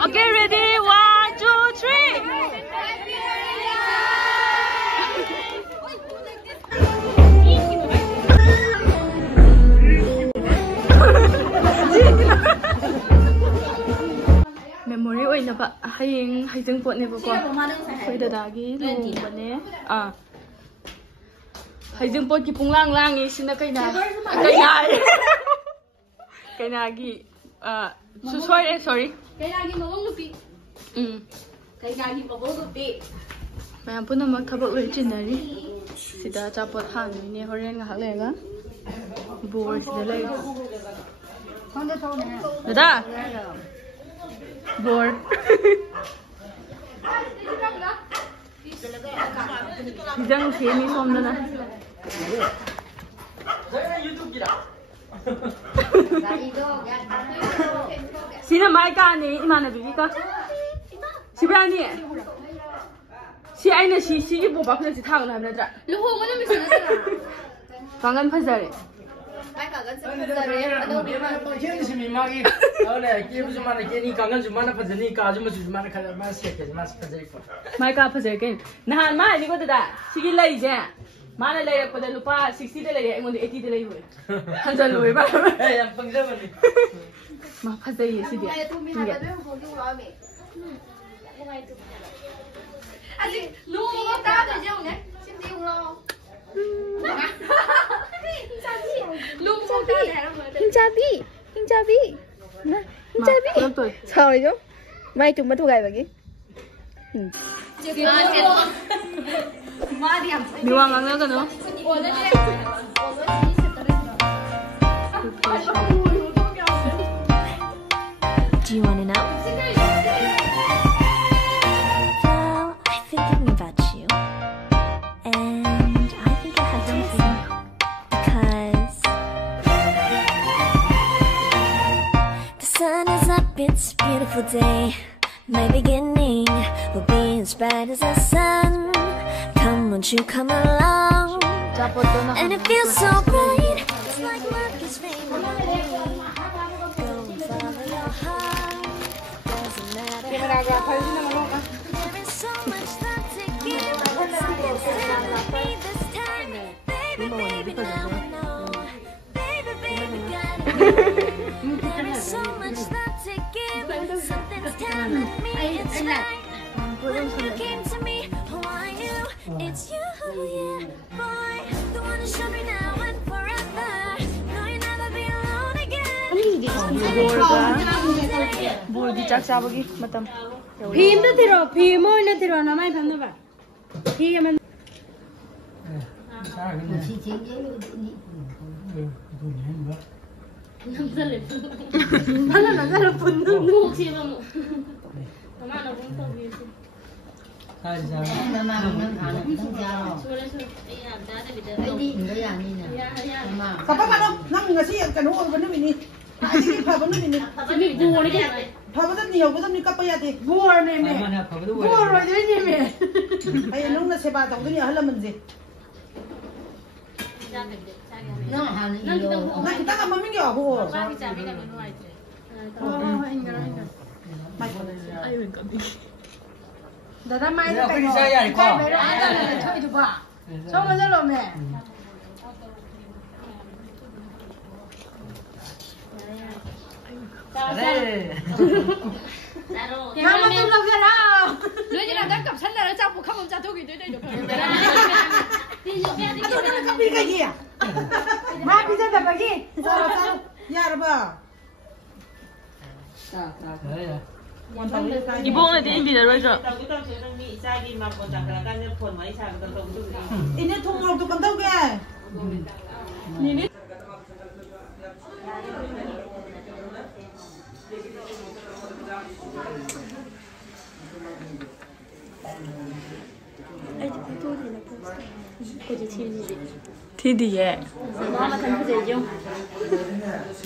Okay, ready? 1, 2, 3. Memory oina ba hayeng haijeng pot ne ba ko khoi dadagi lu bane haijeng pot ki punglang langi sina kaina kainagi sorry kainagi mabong nupi kainagi mabong nupi mayam punamak thabak loi chinari sida chapot han ne horen ngahak lega bor sida lei dada bor Hijang sini somna na Sina mai ka ni imana bibi ka Sibani Si aina si ki bo ba khna si thang na na tra lu ho ma na mi sina tra Pangan phajare Mai ka gan sa phajare ado bi ma to chen si mi ma gi ole ki bu ma na ke ni ka gan su ma na phajani ka ju ma su ma na khala ma se ke ma phajare ko Mai ka phajare ke na ma ni ko da si gi lai je Mana lay ko da lupa 60 da lay ngon 80 da lay ho hanjan loi ba eh yang pangja ba ni ma phajai si dia Aji lu mo ta da je ne sin di lo Lu mo ta da Hinjabi sao rồi chứ mai chúng bắt thu gài vậy Di wang ang naga no? Do you want to know? Well, I've been thinking about you, and I think I have something because the sun is up, it's a beautiful day. My beginning will be as bright as the sun. Come, won't you come along? And it feels so bright. It's like love is fading away. Go and follow your heart. Doesn't matter how long. There is so much love to give. Something's telling me this time. Baby, baby, now I know. Baby, baby, gotta know. There is so much love to give. Something's telling me it's right. When you came to me, oh, I knew it's you, yeah, boy. The one to show me now and forever. No, you'll never be alone again. Bol di chak sabagi matam. Phim to thiro, phim oi na thiro na mai pham na ba. Thi man. Mana na zalo pun nu chi ma mu. Mama na bung to bi. Mama nang khana tang ja ro. Sure sure. Ai ya da da bi da. Ai di da ya ni na. Ya. Ka pa ma nang ngasi ka no ba ni ni. Ai di pha ba ni ni. Ni bu ni ke. Pha ba ni yo ba ni ka pa ya de. Bu ne me. Bu ro de ni me. Ai nang na se ba tong ni hala man je. Nang ha ni yo. Nang kita ka mami yo bu. Ba bi ja bi ka ni nuai je. Inga. Ai wen ka bi. Dada mai cái cái này có bé đó ăn là chơi chụp à cho mà rất là mẹ nào mà tôi làm cái nào đứa như là đang cầm sẵn là nó trong một không ra tôi thì đây được đi cái gì à mai bây giờ tập cái gì sao ya rồi bà Ibong na din bida rojo. Ini thong tu kan tau ke? Ni. Thi đi vậy. Nó mà thành cái gì không?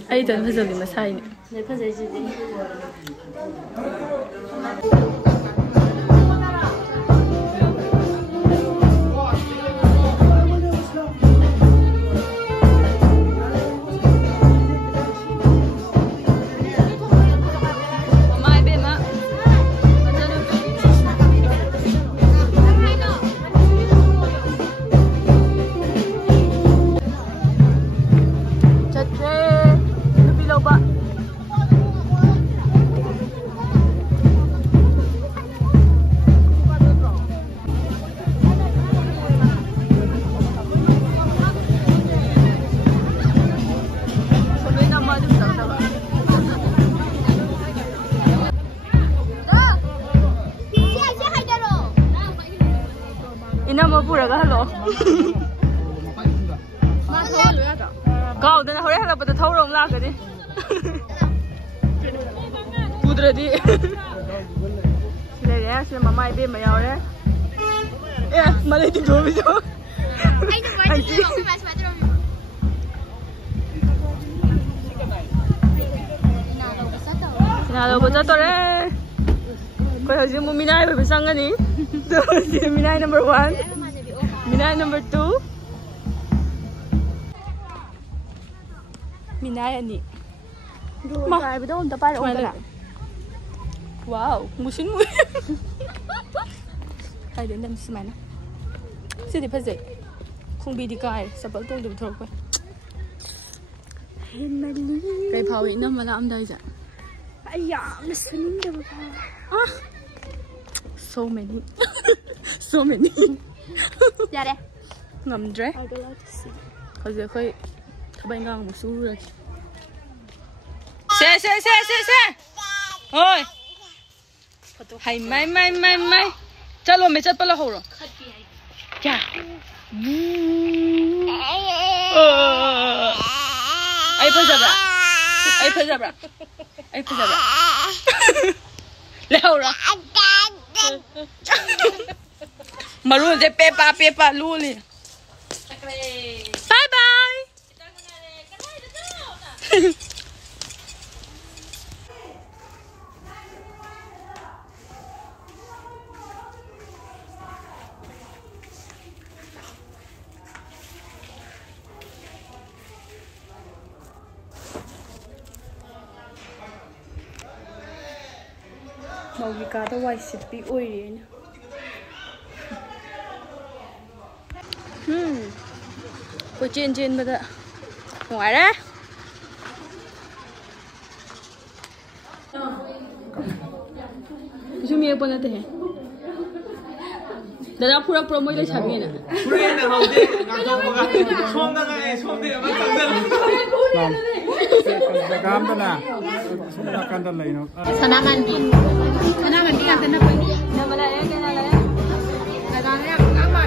Ai thành cái gì mà sai nè. Để cái gì gì. Mai bên á. 가오드나 호래 할라부터 타오롱 라거든. 부드러디. 그래, 지금 마마 입에 마야오래. 예, 말해도 좋으죠. 나도 보자 또래. 그래서 지금 미나이 왜 상하니? 지금 미나이 number 1, 미나이 number 2, 미나이 아니. 마. 말보다 온다 빨리 온다. 와우, 무슨 뭐? Hai đến đâm xí mày nè. Xí thì phải gì? Không bị đi cài, sao bảo tôi được thôi quay. Cái phao ấy nó mà làm đây vậy? Ai ya, nó xin được Ah, so many, so many. Dạ đây. Ngầm dress. Bây giờ khơi, thằng bay ngang một xu rồi. Xe. Thôi. Hay mày. Chalo mày chặt pala horo. Chà. Ai phải zabra. Leo ra. Maroon je pepa luli. Bye bye. Màu gì cả tao quay xịt bị ui đi nè. Cô trên bây giờ ngoài đó. Chúng mình bữa nay thế. Dadah pura mới lấy chạm nè. Pura nè hậu đi, ngang trong qua. Xóm đó ngay, xóm đi mà chẳng được. Cam đó nè, xóm đó cam đó lấy nó. Sana mandi kan sana mandi. Nama lah ya, kena lah ya. Kadang-kadang apa?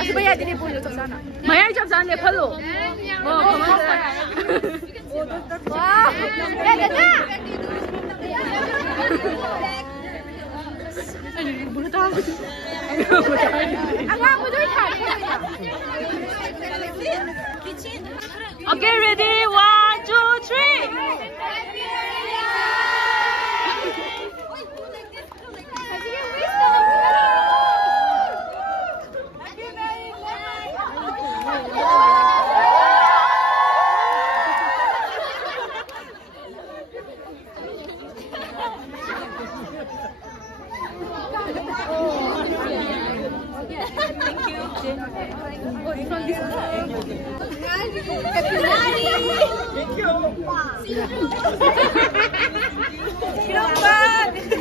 Masih banyak jadi pun untuk sana. Maya jam sana perlu. Oh, kemana? Wah, Dada. Okay, ready? 1, 2, 3.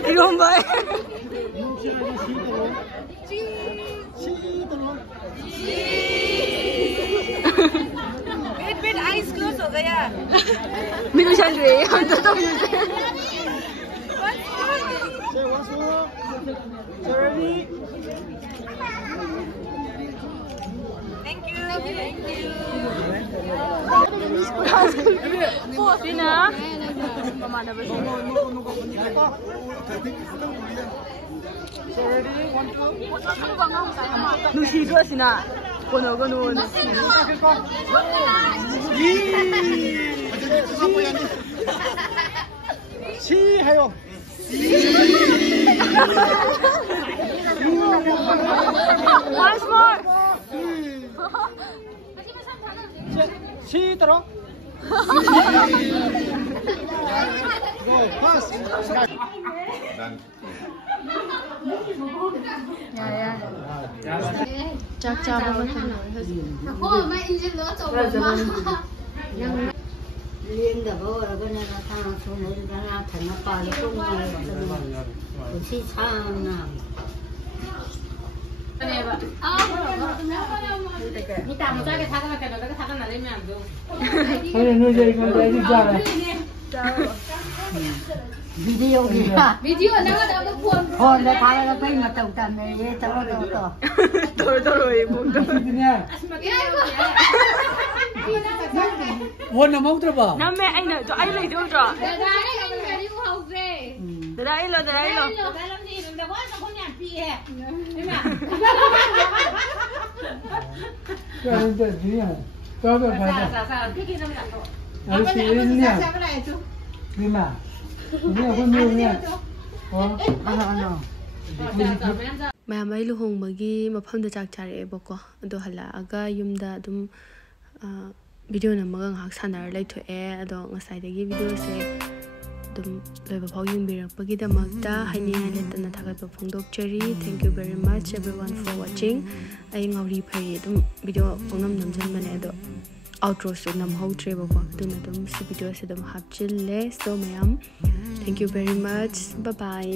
Iromba. Wait, eyes close हो गया. Minum sangre, हम तो minum. Thank you. Sina mamanaba sina. Nusido sina. Kono kono. 시 해요. Once more. 시 들어. liên cả bố là cái này là thằng xuống đấy là thành nó pa nó cũng người chỉ sang nào Ni tạm cho cái thằng này cái thằng này lên mềm luôn. 아니 너 저기 간다 이제 자. video kìa Video nó đã có cuốn. thôi nó thay nó bên mà tổng tầm này cho nó to Tôi bụng tôi. 그냥 원나 못 들어봐. Nam mẹ anh này cho anh lấy đâu rồi? Đấy anh phải đi học về. Đấy lo. Cái làm gì đừng quá nó không nhàn gì hết. Đấy mà. 그런데 그냥 떠도 가자. Sao cái kia nó đặt rồi. 아저씨 그냥 그만. 그냥 혼자 ꯃꯌꯥꯝ ꯑꯩ ꯂꯨꯍꯣꯡꯕꯒꯤ ꯃꯐꯝꯗ ꯆꯥꯛ ꯆꯥꯔꯛꯑꯦꯕꯀꯣ ꯑꯗꯣ ꯍꯜꯂꯛꯑꯒ ꯌꯨꯝꯗ ꯑꯗꯨꯝ ꯚꯤꯗꯤꯑꯣ ꯅꯝꯃꯒ ꯉꯥꯏꯍꯥꯛ ꯁꯥꯟꯅꯔ ꯂꯩꯊꯣꯛꯑꯦ ꯑꯗꯣ ꯉꯁꯥꯏꯗꯒꯤ ꯚꯤꯗꯤꯑꯣꯁꯦ ꯑꯗꯨꯝ ꯂꯣꯏꯕ ꯐꯥꯎ ꯌꯦꯡꯕꯤꯔꯛꯄꯒꯤꯗꯃꯛꯇ ꯍꯥꯏꯅꯤꯡꯉꯥꯏ ꯂꯩꯇꯅ ꯊꯥꯒꯠꯄ ꯐꯣꯡꯗꯣꯛꯆꯔꯤ ꯊꯦꯡꯛ ꯌꯨ ꯚꯦꯔꯤ ꯃꯆ everyone for watching ꯑꯩ ꯉꯥꯎꯔꯤ ꯐꯩ ꯑꯗꯨꯝ ꯚꯤꯗꯤꯑꯣ ꯄꯪꯅꯝ ꯅꯝꯖꯟꯕꯅꯦ ꯑꯗꯣ outro-ꯁꯨ ꯅꯝꯍꯧꯗ꯭ꯔꯦꯕꯀꯣ ꯑꯗꯨꯅ ꯑꯗꯨꯝ ꯁꯤ ꯚꯤꯗꯤꯑꯣꯁꯦ ꯑꯗꯨꯝ ꯍꯥꯞꯆꯤꯜꯂꯦ ꯁꯣ ꯃꯌꯥꯝ ꯊꯦꯡꯛ ꯌꯨ ꯚꯦꯔꯤ ꯃꯆ ꯕꯥꯏ ꯕꯥꯏ